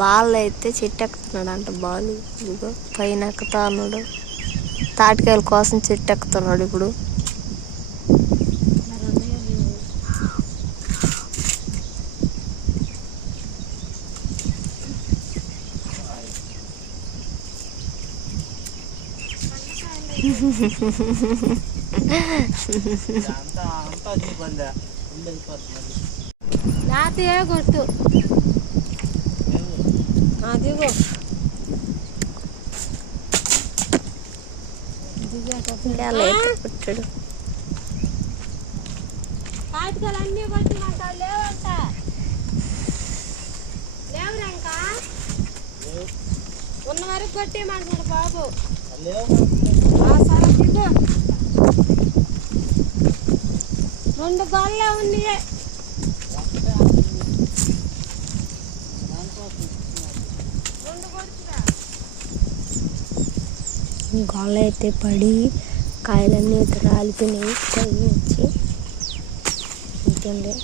Ball అయితే చెట్టు ఎక్కుతున్నాడు అంట బాలు. ఇదిగో పైన ఎక్కుతా ఉన్నాడు తాటికాయల కోసం చెట్టు ఎక్కుతున్నాడు ఇప్పుడు. అంతా అంతా నీ బందే. ముందు వెళ్ళిపోతుంది లేతే కొట్టు. అదిగో. పుట్టాడు కాటికలు అన్నీ కొట్టినంట లేవంట. లేవురా ఇంకా ఉన్న వరకు కొట్టేయమంటున్నాడు బాబు. సరే రెండు గొల్లే ఉన్నాయి. గొల్ల అయితే పడి కాయలన్నీ అయితే రాలిపోయినాయి. పై వచ్చి ఉంటుంది.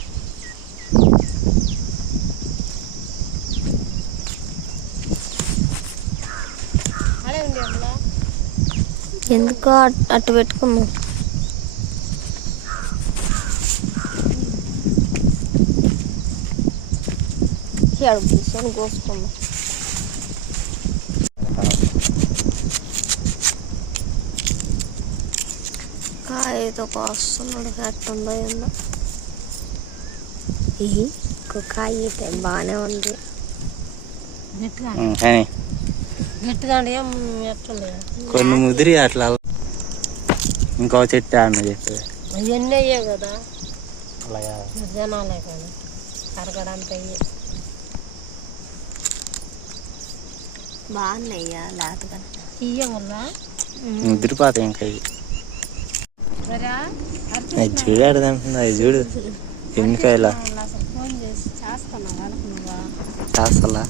ఎందుకో అట్టు పెట్టుకోము అడుగు తీసుకొని కోసుకున్నాం. కాయతో కోస్తున్నాడు ఎట్టుందో ఏందో ఈ ఇంకో కాయ అయితే బాగానే ఉంది. గట్టిగా కొన్ని ముదిరి అట్లా ఇంకో చెట్టు అన్న చెట్టు. అవన్నీ అయ్యే కదా. అలాగా జనాలే కదా. కరగడానికి అయ్యి. బాగున్నాయ్యా లేతగా ఇయ్య వల్ల ముదిరిపోతాయి ఇంకా అది చూడు ఆడదంటుంది అది చూడు. ఎన్ని కాయల చేస్తలా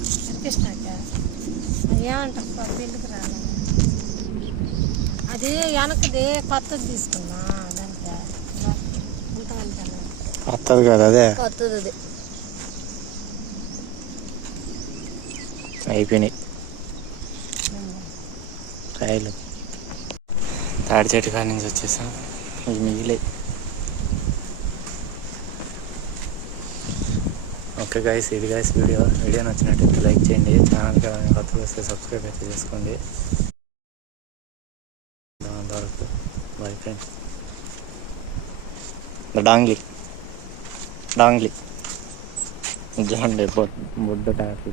అది వెనకది కొత్తది తీసుకున్నా వస్తుంది కదా అదే? కొత్తది. అయిపోయినాయి. కాయలు తాడి చెట్టు కాడి నుంచి వచ్చేసాం. ఇవి మిగిలాయి ఓకే గైస్ ఇది గైస్ వీడియో వీడియో నచ్చినట్టయితే లైక్ చేయండి. కొత్తగా వస్తే సబ్స్క్రైబ్ అయితే చేసుకోండి. అంతవరకు బాయ్ ఫ్రెండ్స్ డాంగ్లీ డాంగ్లీ జాండే బొడ్డు టాపి